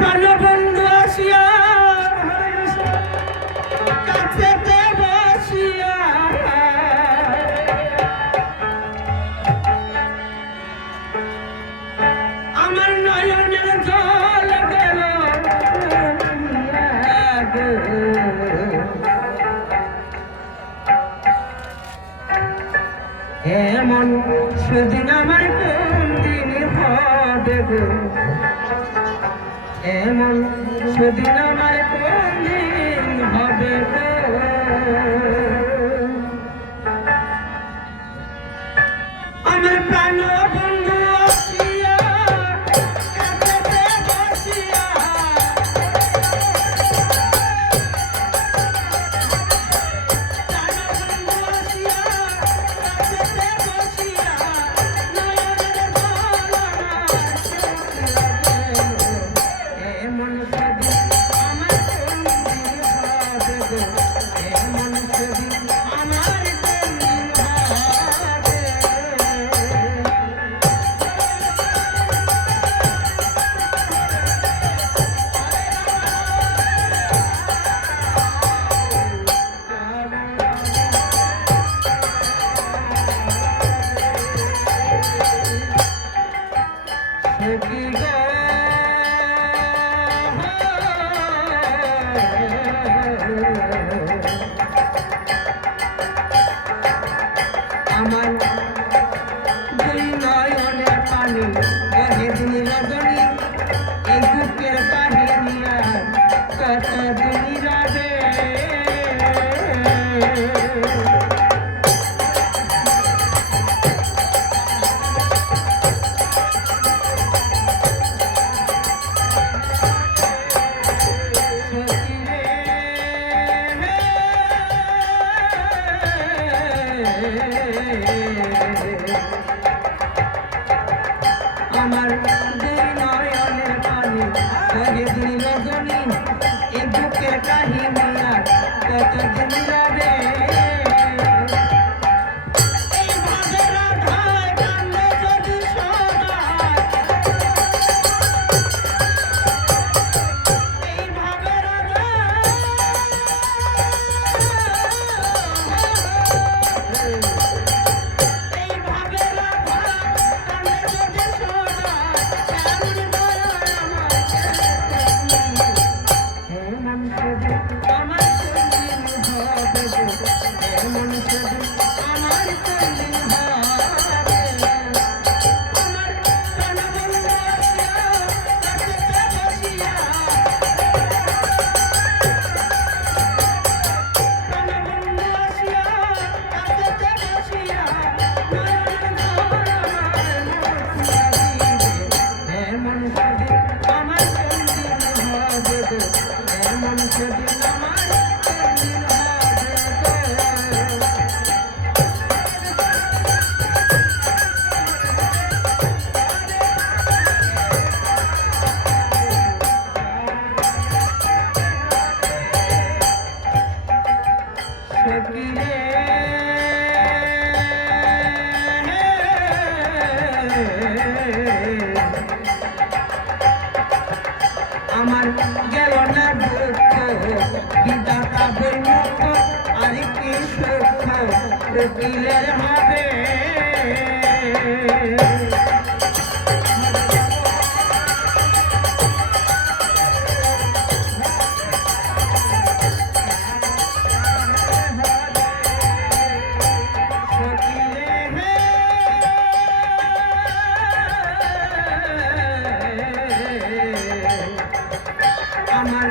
প্রাণবন্ধু আসিয়া কাছেতে বসিয়া আমার নয়নের জল গেল এমন সেদিন আমার কোন দিন হবে গো, এমন সেদিন আমার কোন দিন হবে গো। আমার প্রাণ বন্ধু আসিয়া কাছেতে বসিয়া আমার দুই নয়নের পানি বহে দিন রজনী, এই বুকের কাহিনী আর কতদিন রবে। আমার দুই নয়নের পানি বহে দিন রজনী, এই বুকের কাহিনী আর কতদিন রবে। এইভাবে রাধায় কান্দে যদি সদায়, এইভাবে আমার গেল না দুঃখ বিধাতা বৈমুখ, আর কি সুখ উকিলের হবে। আমার